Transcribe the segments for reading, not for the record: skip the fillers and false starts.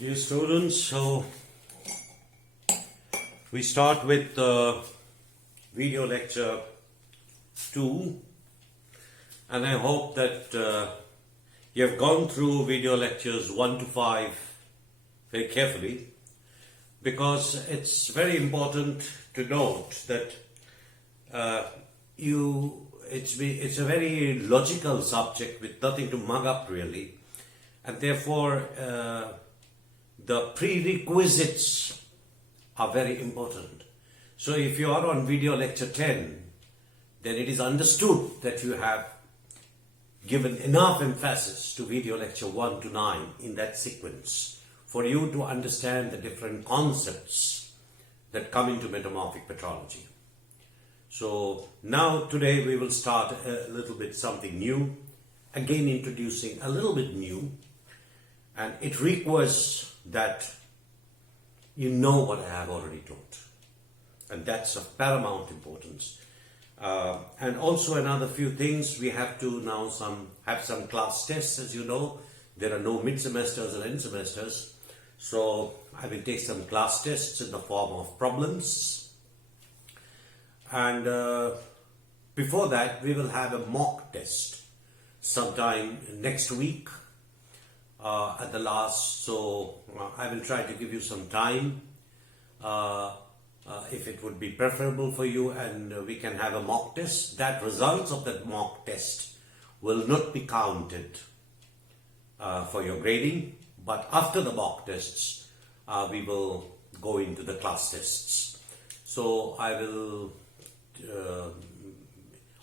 Dear students, so we start with video lecture 2, and I hope that you have gone through video lectures 1 to 5 very carefully, because it's very important to note that it's a very logical subject with nothing to mug up really, and therefore the prerequisites are very important. So if you are on video lecture 10, then it is understood that you have given enough emphasis to video lecture 1 to 9 in that sequence for you to understand the different concepts that come into metamorphic petrology. So now today we will start a little bit something new, again introducing a little bit new, and it requires that you know what I have already taught, and that's of paramount importance. And also another few things, we have to now have some class tests. As you know, there are no mid-semesters and end semesters, so I will take some class tests in the form of problems, and before that we will have a mock test sometime next week at the last. So I will try to give you some time if it would be preferable for you, and we can have a mock test. That results of that mock test will not be counted for your grading, but after the mock tests we will go into the class tests. So I will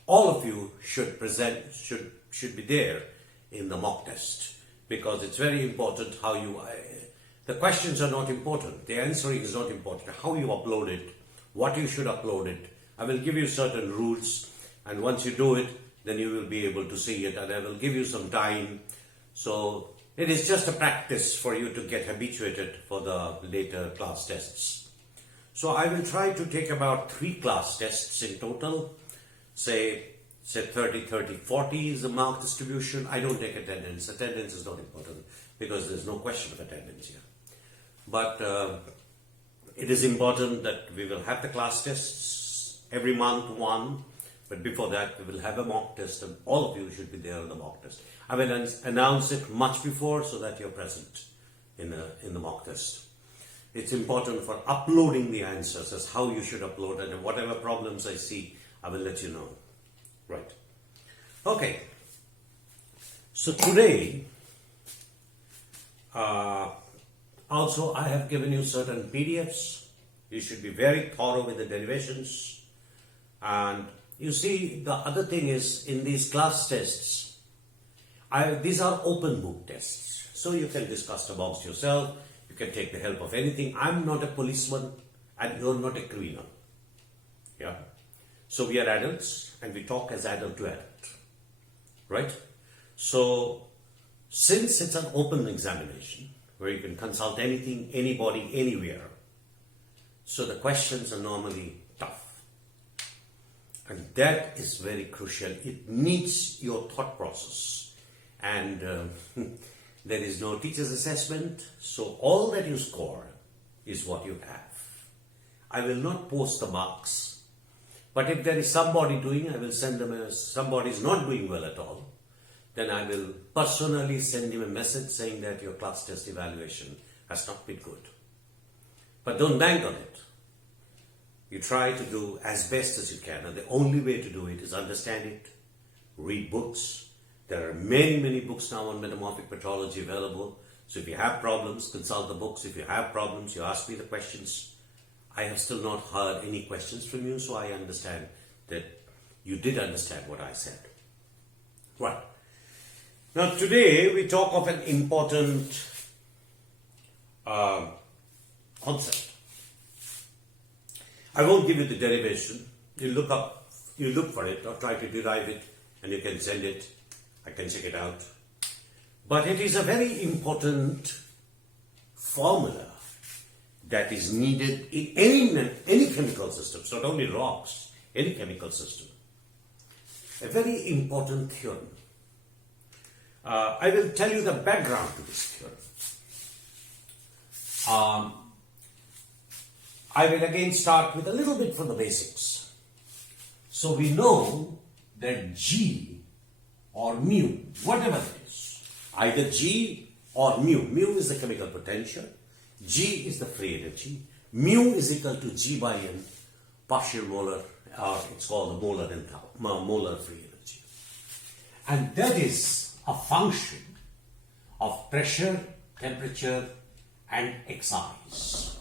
all of you should be there in the mock test, because it's very important how you the questions are not important, the answering is not important, how you upload it, what you should upload it. I will give you certain rules, and once you do it, then you will be able to see it, and I will give you some time. So it is just a practice for you to get habituated for the later class tests. So I will try to take about 3 class tests in total, say 30, 40 is the mark distribution. I don't take attendance. Attendance is not important because there's no question of attendance here. But it is important that we will have the class tests every month, one. But before that, we will have a mock test, and all of you should be there on the mock test. I will announce it much before so that you're present in the mock test. It's important for uploading the answers as how you should upload it, and whatever problems I see, I will let you know. Right. Okay. So today, also I have given you certain PDFs. You should be very thorough with the derivations. And you see, the other thing is, in these class tests, these are open book tests. So you can discuss amongst yourself. You can take the help of anything. I'm not a policeman and you're not a criminal. Yeah. So we are adults and we talk as adult to adult, right? So since it's an open examination where you can consult anything, anybody, anywhere, so the questions are normally tough. And that is very crucial. It needs your thought process. And there is no teacher's assessment, so all that you score is what you have. I will not post the marks. But if there is somebody doing, I will send them somebody is not doing well at all, then I will personally send him a message saying that your class test evaluation has not been good. But don't bank on it. You try to do as best as you can, and the only way to do it is understand it, read books. There are many, many books now on metamorphic petrology available. So if you have problems, consult the books. If you have problems, you ask me the questions. I have still not heard any questions from you, so I understand that you did understand what I said. Right. Now today we talk of an important concept. I won't give you the derivation. You look for it or try to derive it, and you can send it. I can check it out. But it is a very important formula that is needed in any chemical systems, not only rocks, any chemical system. A very important theorem. I will tell you the background to this theorem. I will again start with a little bit from the basics. So we know that G or mu, whatever it is, either G or mu. Mu is the chemical potential, G is the free energy, mu is equal to G by N, partial molar, or it's called the molar free energy. And that is a function of pressure, temperature, and excise.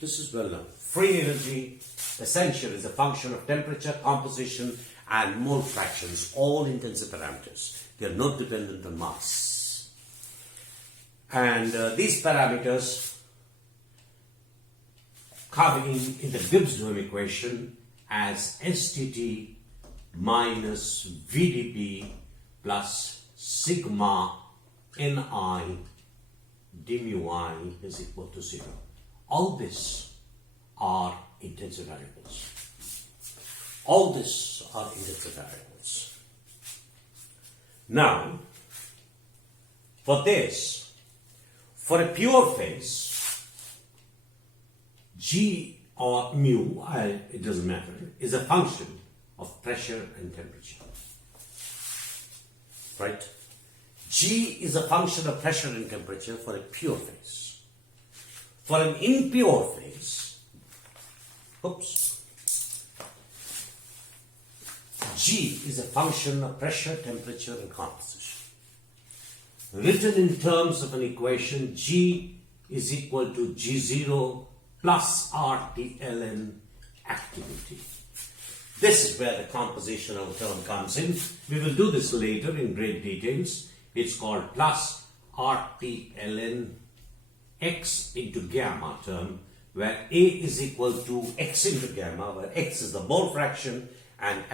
This is well known. Free energy, essential, is a function of temperature, composition, and mole fractions, all intensive parameters. They are not dependent on mass. And these parameters come in the Gibbs-Duhem equation as STT minus VdP plus sigma Ni d mu I is equal to 0. All this are intensive variables. All this are intensive variables. Now, for this, for a pure phase, G or mu, it doesn't matter, is a function of pressure and temperature. Right? G is a function of pressure and temperature for a pure phase. For an impure phase, G is a function of pressure, temperature, and composition. Written in terms of an equation, G is equal to G0 plus RT ln activity. This is where the compositional term comes in. We will do this later in great details. It's called plus RT ln X into gamma term, where A is equal to X into gamma, where X is the mole fraction and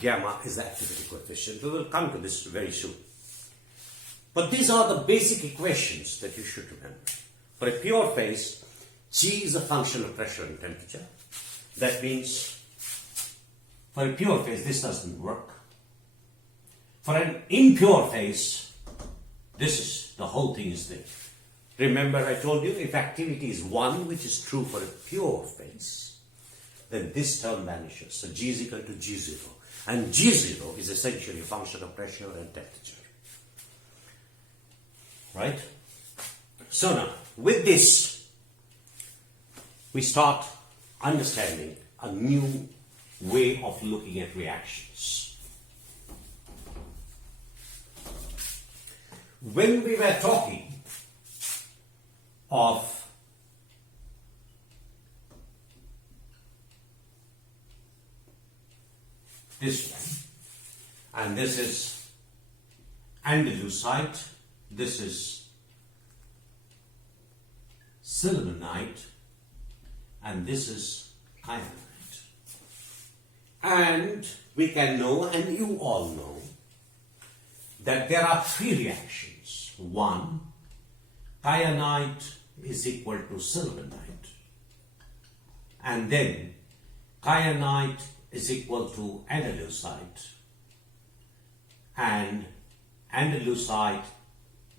gamma is the activity coefficient. We will come to this very soon. But these are the basic equations that you should remember. For a pure phase, G is a function of pressure and temperature. That means for a pure phase, this doesn't work. For an impure phase, the whole thing is there. Remember, I told you, if activity is 1, which is true for a pure phase, then this term vanishes. So G is equal to G0. And G0 is essentially a function of pressure and temperature. Right? So now, with this, we start understanding a new way of looking at reactions. When we were talking of this one, and this is andalusite, this is sillimanite, and this is kyanite. And we can know, and you all know, that there are 3 reactions. 1, kyanite is equal to sillimanite, and then kyanite is equal to andalusite, and andalusite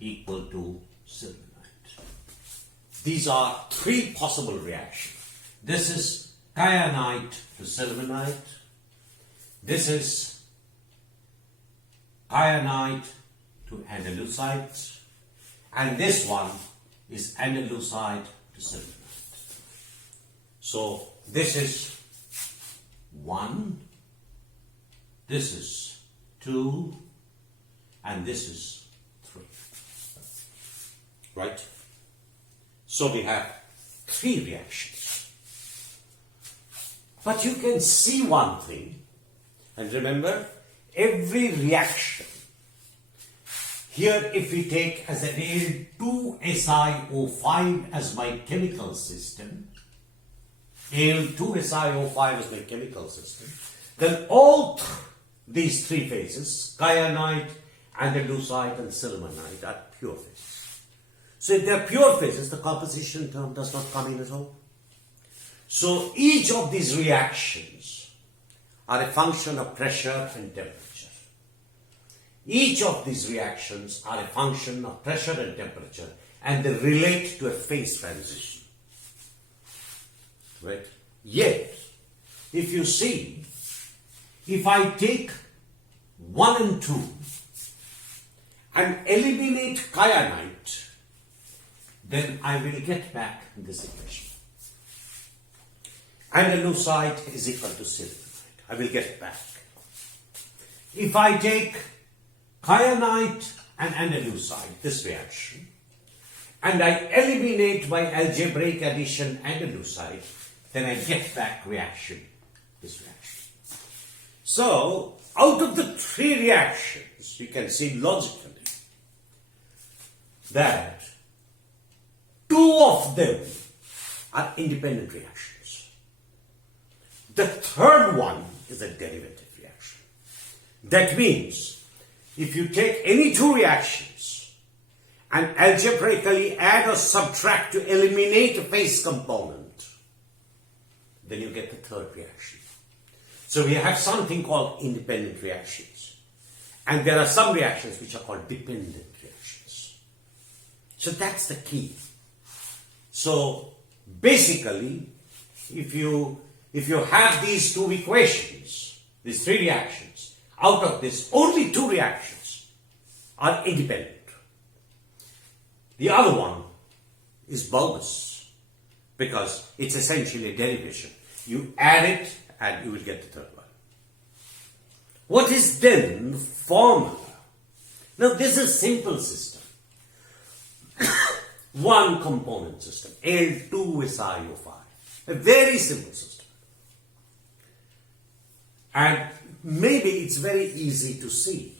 equal to sillimanite. These are 3 possible reactions. This is kyanite to sillimanite, this is kyanite to andalusite, and this one is andalusite to sillimanite. So this is 1, this is 2, and this is 3. Right? So we have 3 reactions. But you can see one thing, and remember, every reaction, here if we take as an Al2SiO5 as my chemical system, Al2SiO5 as my chemical system, then all these 3 phases, kyanite, andalusite, and sillimanite, are pure phases. So if they are pure phases, the composition term does not come in at all. So each of these reactions are a function of pressure and temperature. Each of these reactions are a function of pressure and temperature, and they relate to a phase transition. Right? Yet, if you see, if I take 1 and 2 and eliminate kyanite, then I will get back this equation. Andalusite is equal to sillimanite. I will get back. If I take kyanite and andalusite, this reaction, and I eliminate by algebraic addition andalusite, then I get back this reaction. So, out of the 3 reactions, you can see logically that 2 of them are independent reactions. The third one is a derivative reaction. That means, if you take any 2 reactions and algebraically add or subtract to eliminate a phase component, then you get the third reaction. So we have something called independent reactions. And there are some reactions which are called dependent reactions. So that's the key. So basically, if you have these 2 equations, these 3 reactions, out of this, only 2 reactions are independent. The other one is bogus because it's essentially a derivation. You add it and you will get the third one. What is then the formula? Now this is a simple system. One component system, L2SiO5. A very simple system. And maybe it's very easy to see.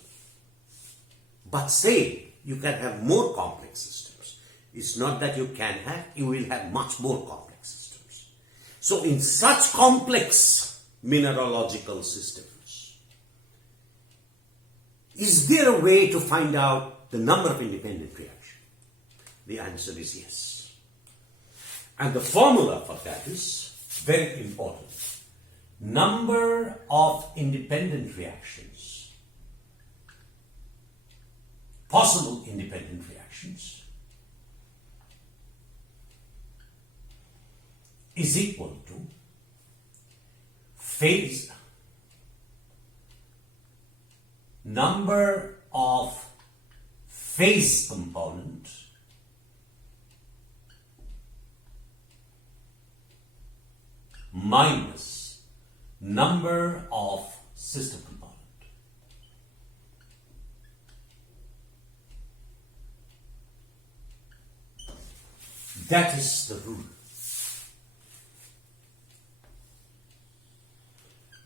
But say you can have more complex systems. It's not that you can have, you will have much more complex systems. So in such complex mineralogical systems, is there a way to find out the number of independent reactions? The answer is yes. And the formula for that is very important. Number of independent reactions, possible independent reactions, is equal to number of phase component minus number of system component. That is the rule.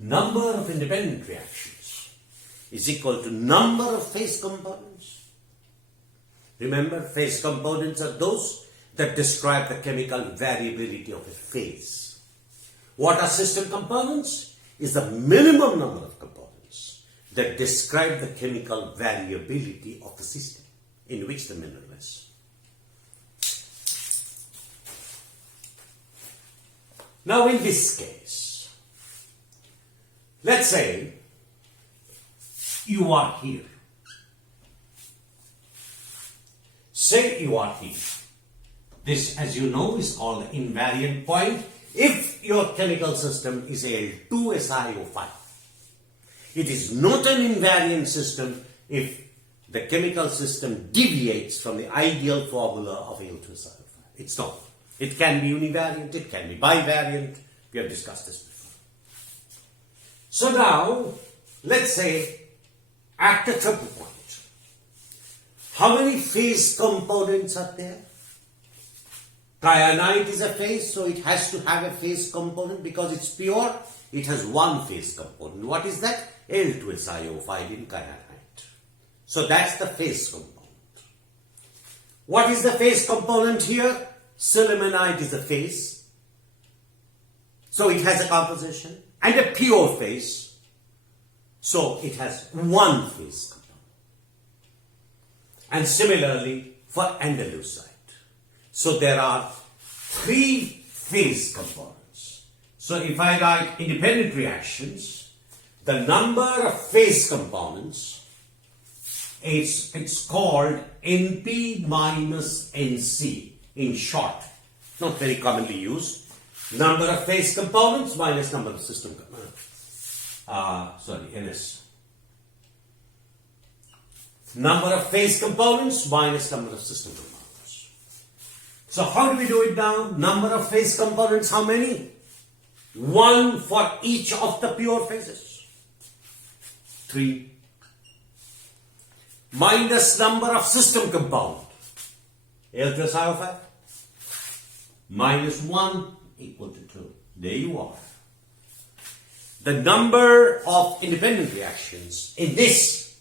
Number of independent reactions is equal to number of phase components. Remember, phase components are those that describe the chemical variability of a phase. What are system components? Is the minimum number of components that describe the chemical variability of the system in which the mineral is. Now in this case, let's say you are here. Say you are here. This, as you know, is called the invariant point. If your chemical system is Al2SiO5, it is not an invariant system if the chemical system deviates from the ideal formula of Al2SiO5. It's not. It can be univariant, it can be bivariant. We have discussed this before. So now, let's say at the triple point, how many phase components are there? Kyanite is a phase, so it has to have a phase component because it's pure. It has one phase component. What is that? Al2SiO5 in kyanite. So that's the phase component. What is the phase component here? Sillimanite is a phase. So it has a composition and a pure phase. So it has one phase component. And similarly for andalusite. So there are 3 phase components. So if I write independent reactions, the number of phase components It's called NP minus NC in short. Not very commonly used. Number of phase components minus number of system NS. Number of phase components minus number of system components. So how do we do it now? Number of phase components, how many? 1 for each of the pure phases. 3. Minus number of system compound. L+I5. Minus 1 equal to 2. There you are. The number of independent reactions in this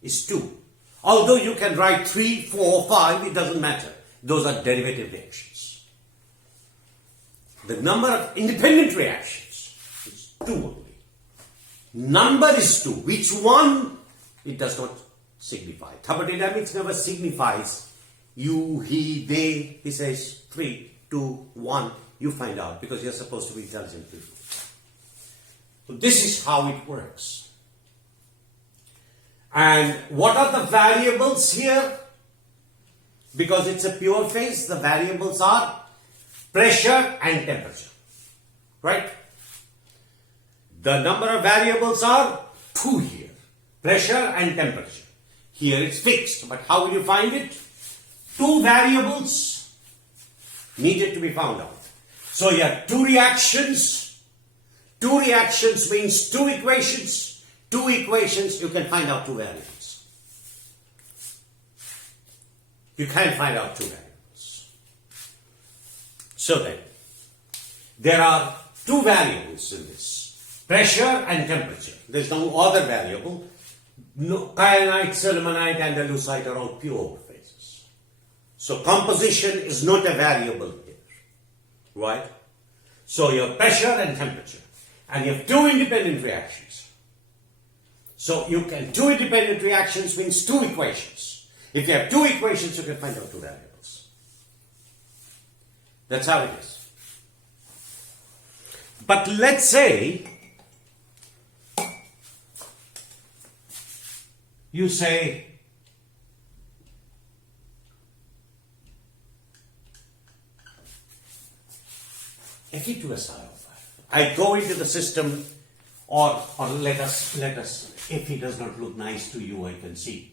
is 2. Although you can write 3, 4, 5, it doesn't matter. Those are derivative reactions. The number of independent reactions is 2 only. Number is 2. Which one? It does not signify. Thermodynamics never signifies you, he, they. He says 3, 2, 1. You find out because you're supposed to be intelligent people. So this is how it works. And what are the variables here? Because it's a pure phase, the variables are pressure and temperature. Right? The number of variables are 2 here. Pressure and temperature. Here it's fixed. But how will you find it? 2 variables needed to be found out. So you have 2 reactions. 2 reactions means 2 equations. 2 equations, you can find out 2 variables. You can find out 2 variables. So then, there are 2 variables in this. Pressure and temperature. There's no other variable. No, kyanite, sillimanite and andesite are all pure phases. So composition is not a variable here. Right? So you have pressure and temperature. And you have 2 independent reactions. So you can, 2 independent reactions means 2 equations. If you have 2 equations, you can find out 2 variables. That's how it is. But let's say, you say, Fe2SiO5. I go into the system, or let us, if it does not look nice to you, I can see.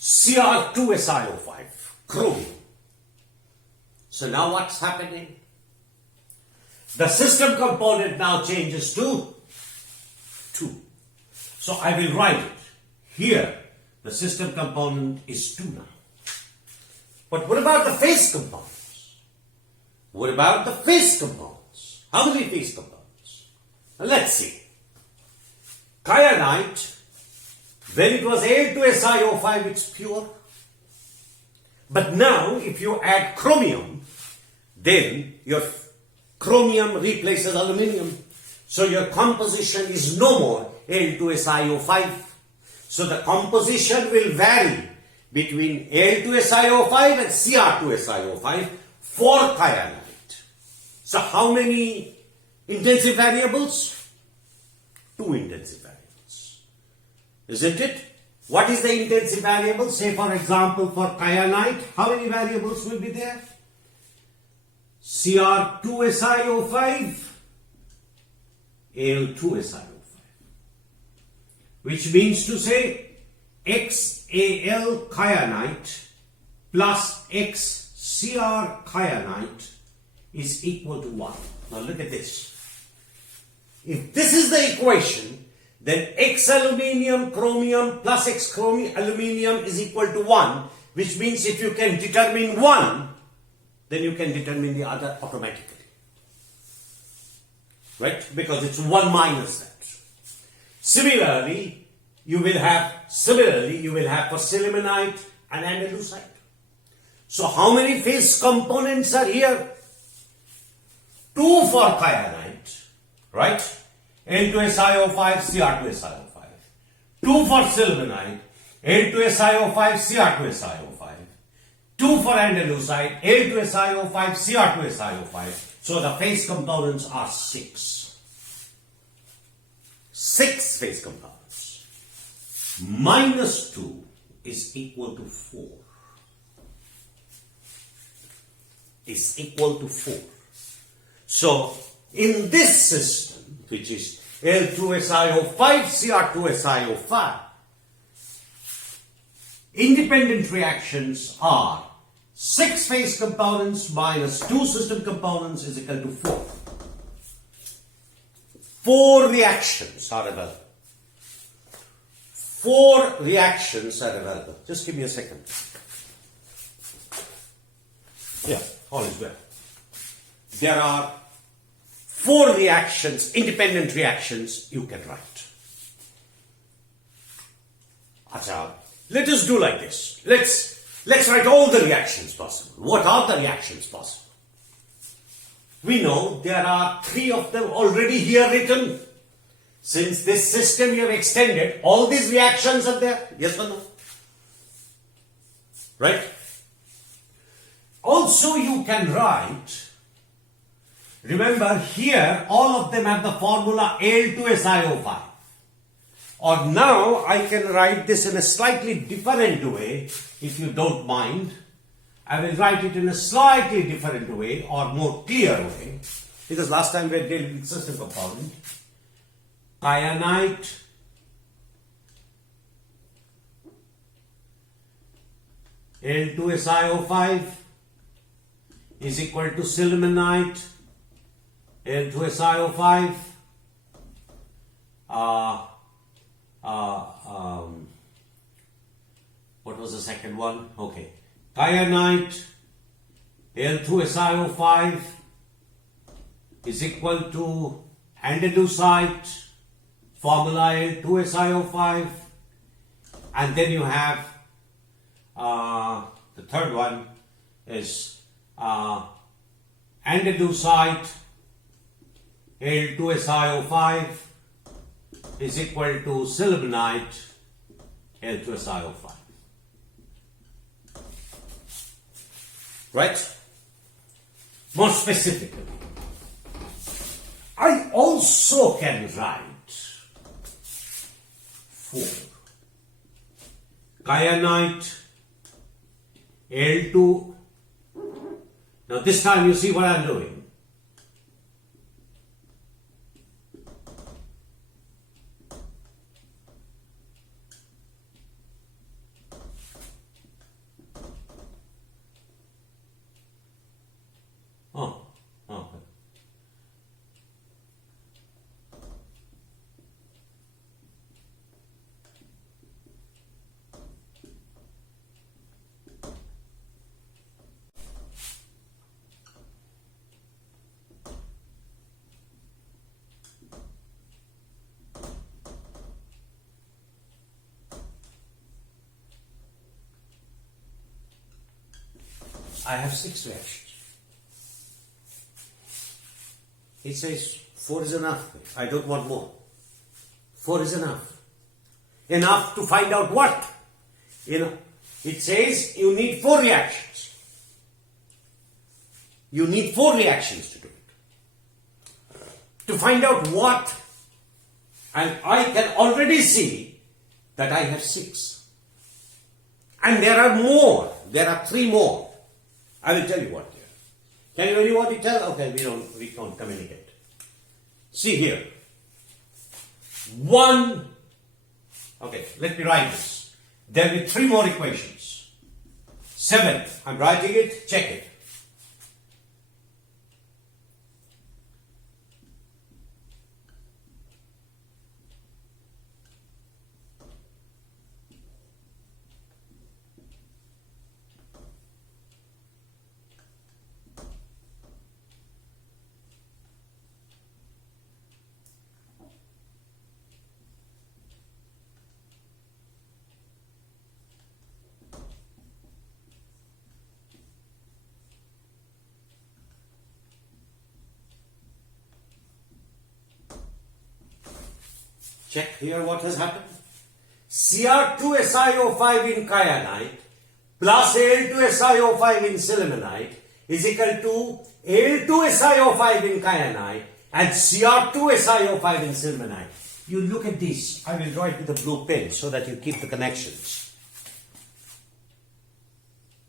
Cr2SiO5, chromium. So now what's happening? The system component now changes to 2. So I will write it. Here, the system component is 2 now. But what about the phase components? What about the phase components? How many phase components? Now let's see. Kyanite, when it was Al2SiO5, it's pure. But now, if you add chromium, then your chromium replaces aluminium. So your composition is no more Al2SiO5. So the composition will vary between Al2SiO5 and Cr2SiO5 for kyanite. So how many intensive variables? 2 intensive variables. Isn't it? What is the intensive variable? Say for example for kyanite, how many variables will be there? Cr2SiO5, Al2SiO5. Which means to say XAl kyanite plus XCr kyanite is equal to 1. Now look at this. If this is the equation, then X aluminium chromium plus X chromium aluminium is equal to 1, which means if you can determine 1, then you can determine the other automatically. Right? Because it's 1 minus that. Similarly, you will have for sillimanite and andesite. So how many phase components are here? 2 for kyanite, right? Al2SiO5, Cr2SiO5. 2 for sillimanite, Al2SiO5, Cr2SiO5. 2 for andesite, Al2SiO5, Cr2SiO5. So the phase components are 6. 6 phase components. minus 2 is equal to 4. Is equal to 4. So, in this system, which is Al2SiO5, Cr2SiO5, independent reactions are 6 phase components minus 2 system components is equal to 4. 4 reactions are available. 4 reactions are available. Just give me a second. Yeah, all is well. There are 4 reactions, independent reactions you can write. Achha, let us do like this. Let's write all the reactions possible. What are the reactions possible? We know there are 3 of them already here written. Since this system you have extended, all these reactions are there. Yes or no? Right? Also you can write, remember here all of them have the formula Al2SiO5. Or now I can write this in a slightly different way, if you don't mind. I will write it in a slightly different way or more clear way, because last time we dealt with system compound. Kyanite Al2SiO5 is equal to sillimanite Al2SiO5 what was the second one? Okay. Kyanite Al2SiO5 is equal to andesite, formula Al2SiO5, and then you have the third one is andesite Al2SiO5 is equal to sillimanite Al2SiO5. Right? More specifically, I also can write 4 kyanite Al2. Now this time you see what I am doing. I have 6 reactions. It says 4 is enough. I don't want more. 4 is enough. Enough to find out what? It says you need 4 reactions. You need 4 reactions to do it. To find out what, and I can already see that I have 6. And there are more. There are 3 more. I will tell you what here. Can you anybody tell? Okay, we can't communicate. See here. 1. Okay, let me write this. There will be 3 more equations. 7. I'm writing it. Check it. Check here what has happened. Cr2SiO5 in kyanite plus Al2SiO5 in sillimanite is equal to Al2SiO5 in kyanite and Cr2SiO5 in sillimanite. you look at this. I will draw it with a blue pen so that you keep the connections.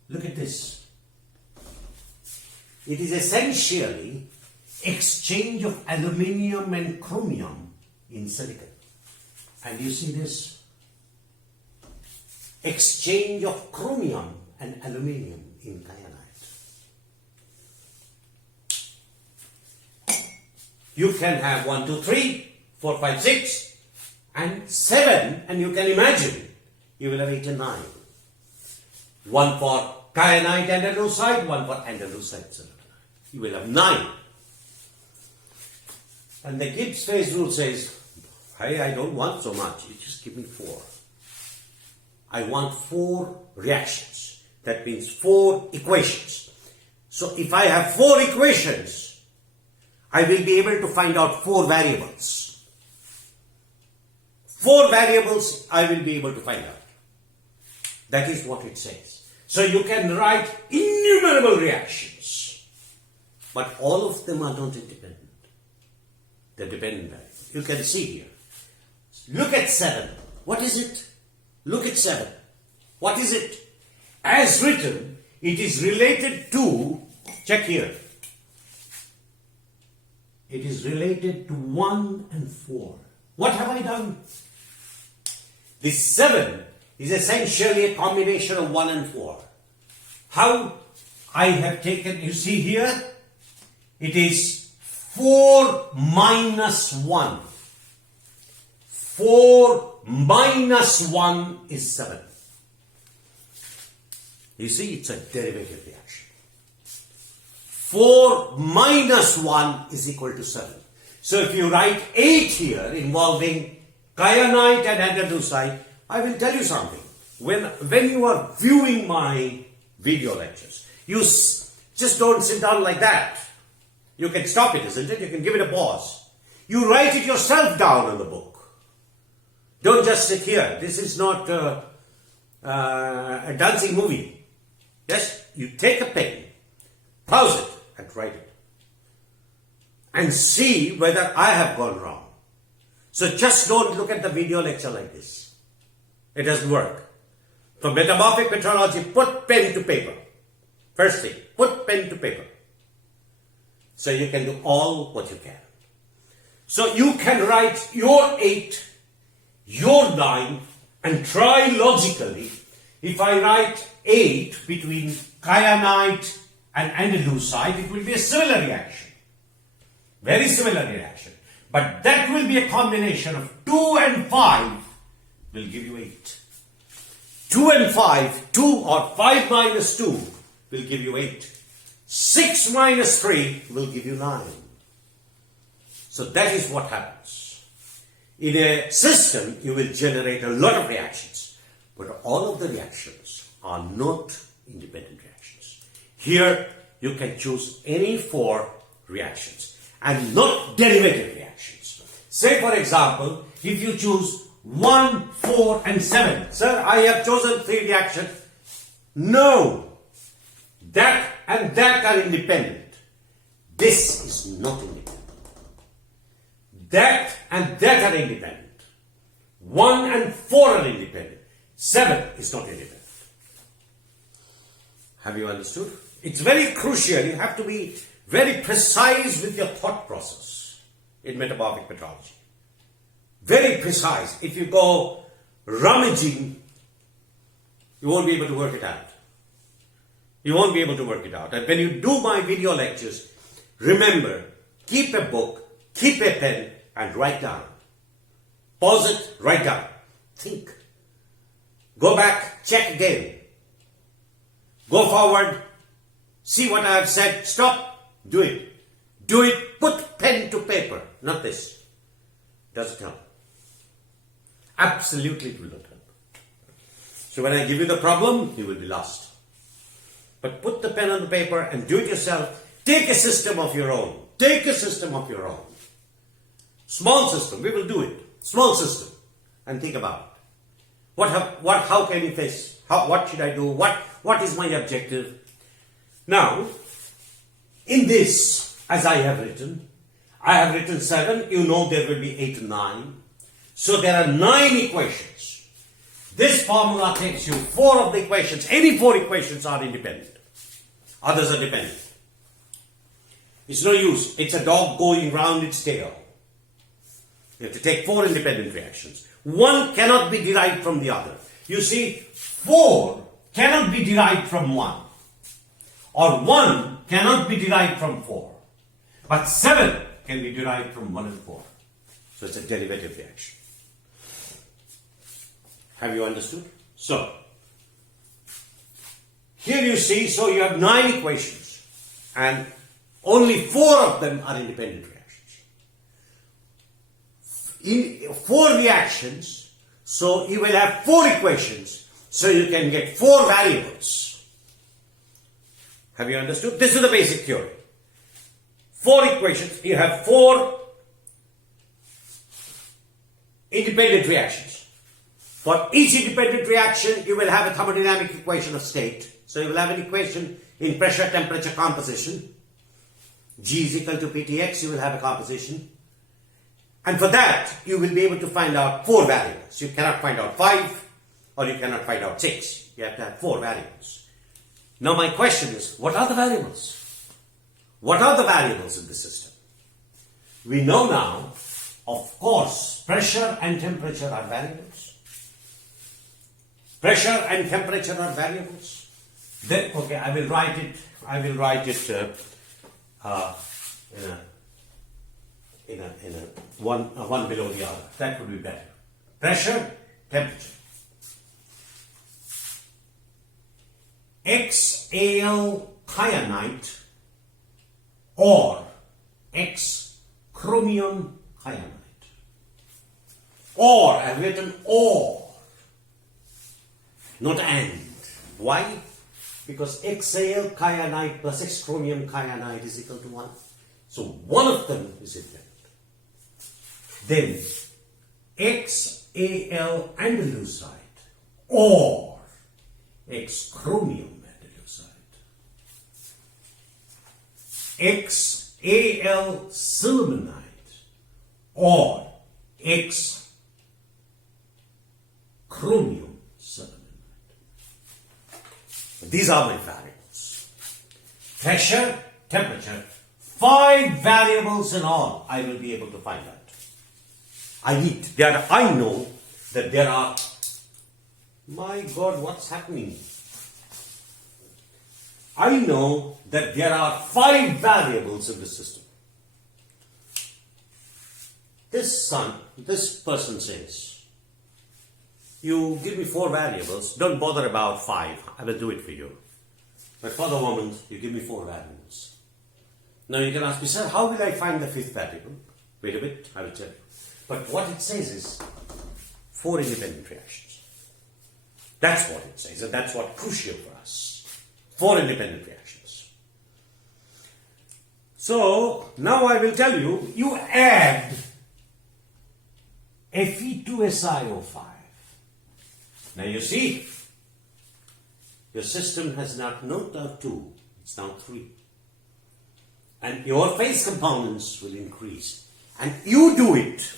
Look at this. It is essentially exchange of aluminium and chromium in silicon. And you see this? Exchange of chromium and aluminium in kyanite. You can have 1, 2, 3, 4, 5, 6 and 7, and you can imagine you will have 8 and 9. One for kyanite andalusite, one for andalusite silicon. You will have 9. And the Gibbs phase rule says, hey, I don't want so much, you just give me 4. I want 4 reactions. That means 4 equations. So if I have 4 equations, I will be able to find out 4 variables. 4 variables I will be able to find out. That is what it says. So you can write innumerable reactions, but all of them are not independent. They're dependent variables. You can see here. Look at 7. What is it? Look at 7. What is it? As written, it is related to, check here, it is related to 1 and 4. What have I done? This 7 is essentially a combination of 1 and 4. How? I have taken, you see here, it is 4 minus 1. 4 minus 1 is 7. You see, it's a derivative reaction. 4 minus 1 is equal to 7. So if you write 8 here involving kyanite and andalusite, I will tell you something. When you are viewing my video lectures, you just don't sit down like that. You can stop it, isn't it? You can give it a pause. You write it yourself down on the book. Don't just sit here. This is not a dancing movie. Yes, you take a pen, pause it and write it. And see whether I have gone wrong. So just don't look at the video lecture like this. It doesn't work. For metamorphic metrology, put pen to paper. First thing, put pen to paper. So you can do all what you can. So you can write your 8, your 9, and try logically. If I write 8 between kyanite and andalusite, it will be a similar reaction. Very similar reaction. But that will be a combination of 2 and 5 will give you 8. 2 and 5, 2 or 5 minus 2 will give you 8. 6 minus 3 will give you 9. So that is what happens. In a system, you will generate a lot of reactions, but all of the reactions are not independent reactions. Here, you can choose any 4 reactions and not derivative reactions. Say, for example, if you choose 1, 4, and 7. Sir, I have chosen 3 reactions. No. That and that are independent. This is not independent. That and that are independent. 1 and 4 are independent. 7 is not independent. Have you understood? It's very crucial. You have to be very precise with your thought process in metamorphic metrology. Very precise. If you go rummaging, you won't be able to work it out. You won't be able to work it out. And when you do my video lectures, remember, keep a book, keep a pen, and write down. Pause it, write down. Think. Go back, check again. Go forward, see what I have said, stop, do it. Do it, put pen to paper, not this. Does it help? Absolutely it will not help. So when I give you the problem, you will be lost. But put the pen on the paper and do it yourself. Take a system of your own. Take a system of your own. Small system, we will do it. Small system. And think about it. How can you face? What should I do? What is my objective? Now, in this, as I have written 7, you know there will be 8 and 9. So there are 9 equations. This formula takes you 4 of the equations. Any 4 equations are independent. Others are dependent. It's no use. It's a dog going round its tail. You have to take 4 independent reactions. One cannot be derived from the other. You see, 4 cannot be derived from 1. Or 1 cannot be derived from 4. But 7 can be derived from 1 and 4. So it's a derivative reaction. Have you understood? So, here you see, so you have 9 equations and only 4 of them are independent reactions. In 4 reactions, so you will have 4 equations, so you can get 4 variables. Have you understood? This is the basic theory. 4 equations, you have 4 independent reactions. For each independent reaction, you will have a thermodynamic equation of state. So you will have an equation in pressure, temperature, composition. G is equal to PTX, you will have a composition. And for that, you will be able to find out 4 variables. You cannot find out 5 or you cannot find out 6. You have to have 4 variables. Now my question is, what are the variables? What are the variables in the system? We know now, of course, pressure and temperature are variables. Pressure and temperature are variables. Then, okay, I will write it in a one below the other. That would be better. Pressure, temperature. XAl kyanite or X chromium kyanite. Or, I have written or, not and. Why? Because XAl kyanite plus X chromium kyanite is equal to 1. So one of them is independent. Then XAl andalusite or X chromium andalusite. XAl sillimanite or X chromium sillimanite. These are my variables. Pressure, temperature, 5 variables in all. I will be able to find out. I know that there are, my God, what's happening? I know that there are 5 variables in the system. This person says, you give me 4 variables, don't bother about 5, I will do it for you. But for the moment, you give me 4 variables. Now you can ask me, sir, how will I find the 5th variable? Wait a bit, I will tell you. But what it says is 4 independent reactions. That's what it says, and that's what's crucial for us. 4 independent reactions. So, now I will tell you, you add Fe2SiO5. Now you see, your system has not now 2, it's now 3. And your phase components will increase. And you do it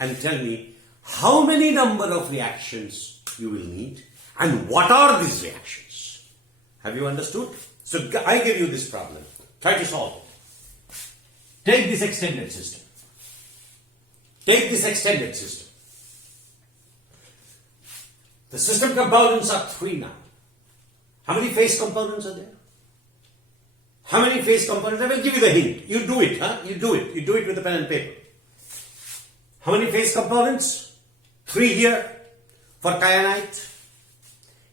and tell me how many number of reactions you will need and what are these reactions. Have you understood? So I give you this problem. Try to solve it. Take this extended system. The system components are 3 now. How many phase components are there? How many phase components? I will give you the hint. You do it, huh? You do it. You do it with a pen and paper. How many phase components? 3 here for kyanite.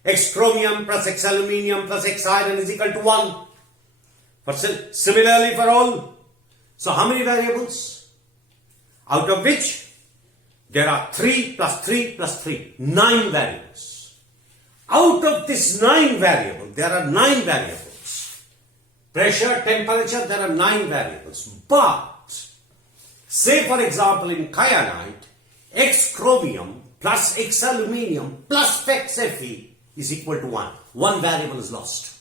X chromium plus X aluminium plus X iron is equal to 1. Similarly for all. So how many variables? Out of which there are 3 plus 3 plus 3. 9 variables. Out of this 9 variables, there are 9 variables. Pressure, temperature, there are 9 variables. But, say for example in kyanite, X chromium plus X aluminium plus X Fe is equal to 1. 1 variable is lost.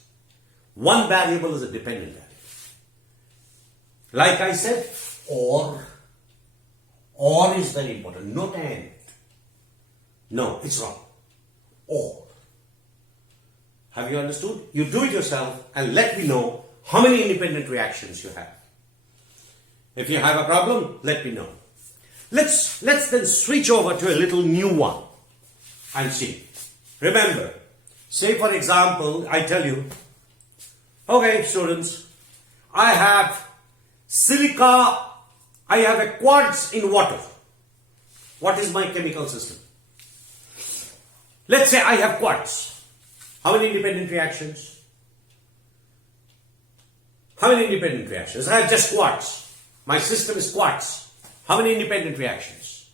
1 variable is a dependent variable. Like I said, or Or is very important, not and. No, it's wrong. Or. Have you understood? You do it yourself and let me know how many independent reactions you have. If you have a problem, let me know. Let's then switch over to a little new one and see. Remember, say for example, I tell you, okay students, I have silica, I have a quartz in water. What is my chemical system? Let's say I have quartz. How many independent reactions? How many independent reactions? I have just quartz. My system is quartz. How many independent reactions?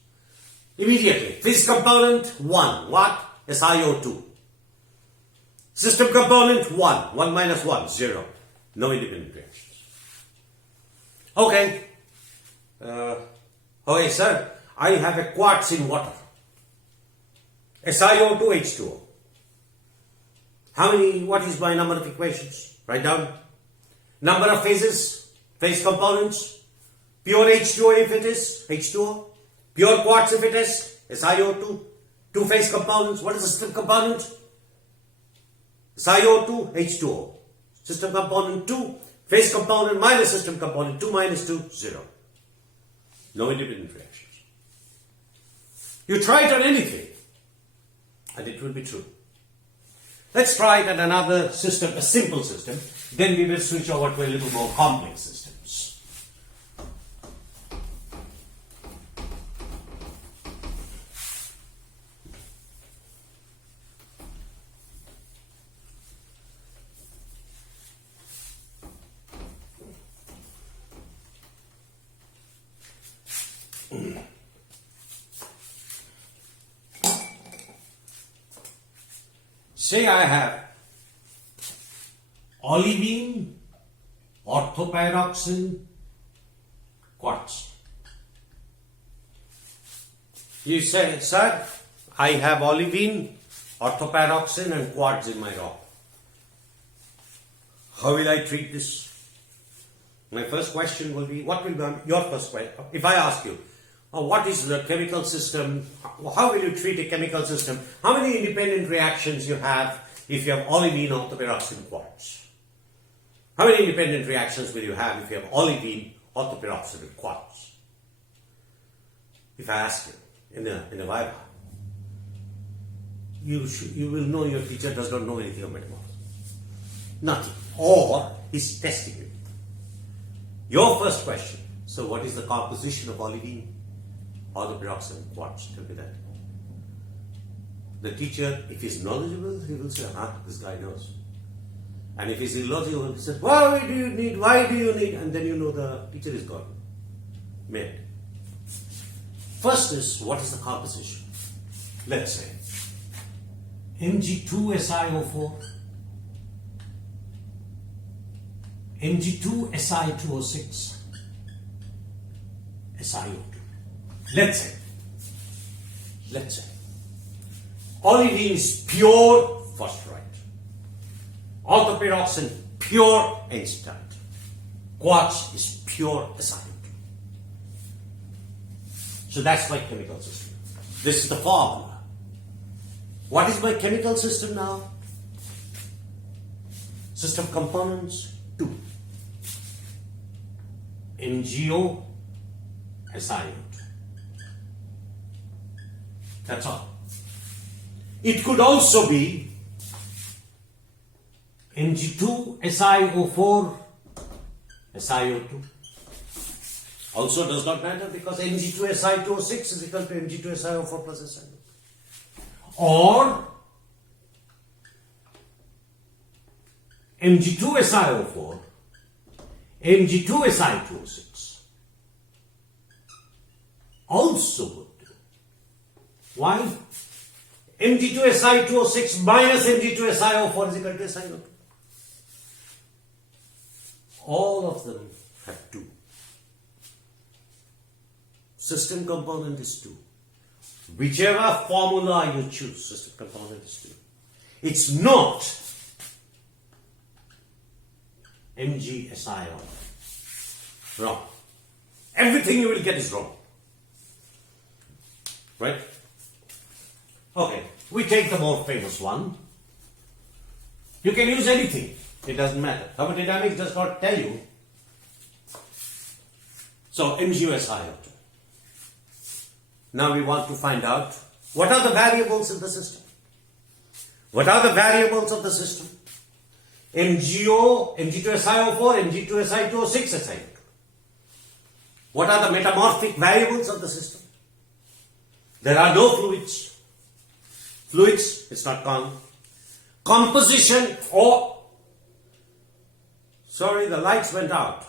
Immediately. Phase component 1. What? SiO2. System component 1. 1 minus 1. 0. No independent reactions. Okay. Okay, sir. I have a quartz in water. SiO2, H2O. How many? What is my number of equations? Write down. Number of phases, phase components. Pure H2O if it is, H2O. Pure quartz if it is, SiO2. Two phase components. What is the system component? SiO2, H2O. System component 2. Phase component minus system component 2 minus 2, 0. No independent reactions. You try it on anything and it will be true. Let's try it at another system, a simple system. Then we will switch over to a little more complex systems. Say I have olivine, orthopyroxene, quartz. You say, sir, I have olivine, orthopyroxene and quartz in my rock. How will I treat this? My first question will be, what will be your first question? If I ask you, what is the chemical system? How will you treat a chemical system? How many independent reactions you have if you have olivine, orthopyroxene, quartz? How many independent reactions will you have if you have olivine, orthopyroxene, and quartz? If I ask you in a viva, you will know your teacher does not know anything about mathematics. Nothing. Or he's testing you. Your first question, so what is the composition of olivine, orthopyroxene, and quartz? Tell me that. The teacher, if he's knowledgeable, he will say, this guy knows. And if he's illogical, he says, why do you need? And then you know the teacher is gone. Mad. First is, what is the composition? Let's say, Mg2SiO4, Mg2Si2O6, SiO2. Let's say, olivine is pure phosphorite, orthopyroxene pure enstatite, quartz is pure SiO2. So that's my chemical system. This is the formula. What is my chemical system now? System components 2. MgO, SiO2. That's all. It could also be Mg2SiO4, SiO2. Also does not matter because Mg2Si2O6 is equal to Mg2SiO4 plus SiO2. Or Mg2SiO4, Mg2Si2O6. Also would do. Why? Mg2Si2O6 minus Mg2SiO4 is equal to SiO2. All of them have 2. System component is 2. Whichever formula you choose, system component is 2. It's not MgSiO. Wrong. Everything you will get is wrong. Right? Okay, we take the more famous one. You can use anything. It doesn't matter. Thermodynamics does not tell you. So, MgSiO2. Now we want to find out what are the variables in the system. What are the variables of the system? MgO, Mg2SiO4, Mg2Si2O, 6Si2. What are the metamorphic variables of the system? There are no fluids. Fluids, it's not gone. Composition, sorry, the lights went out.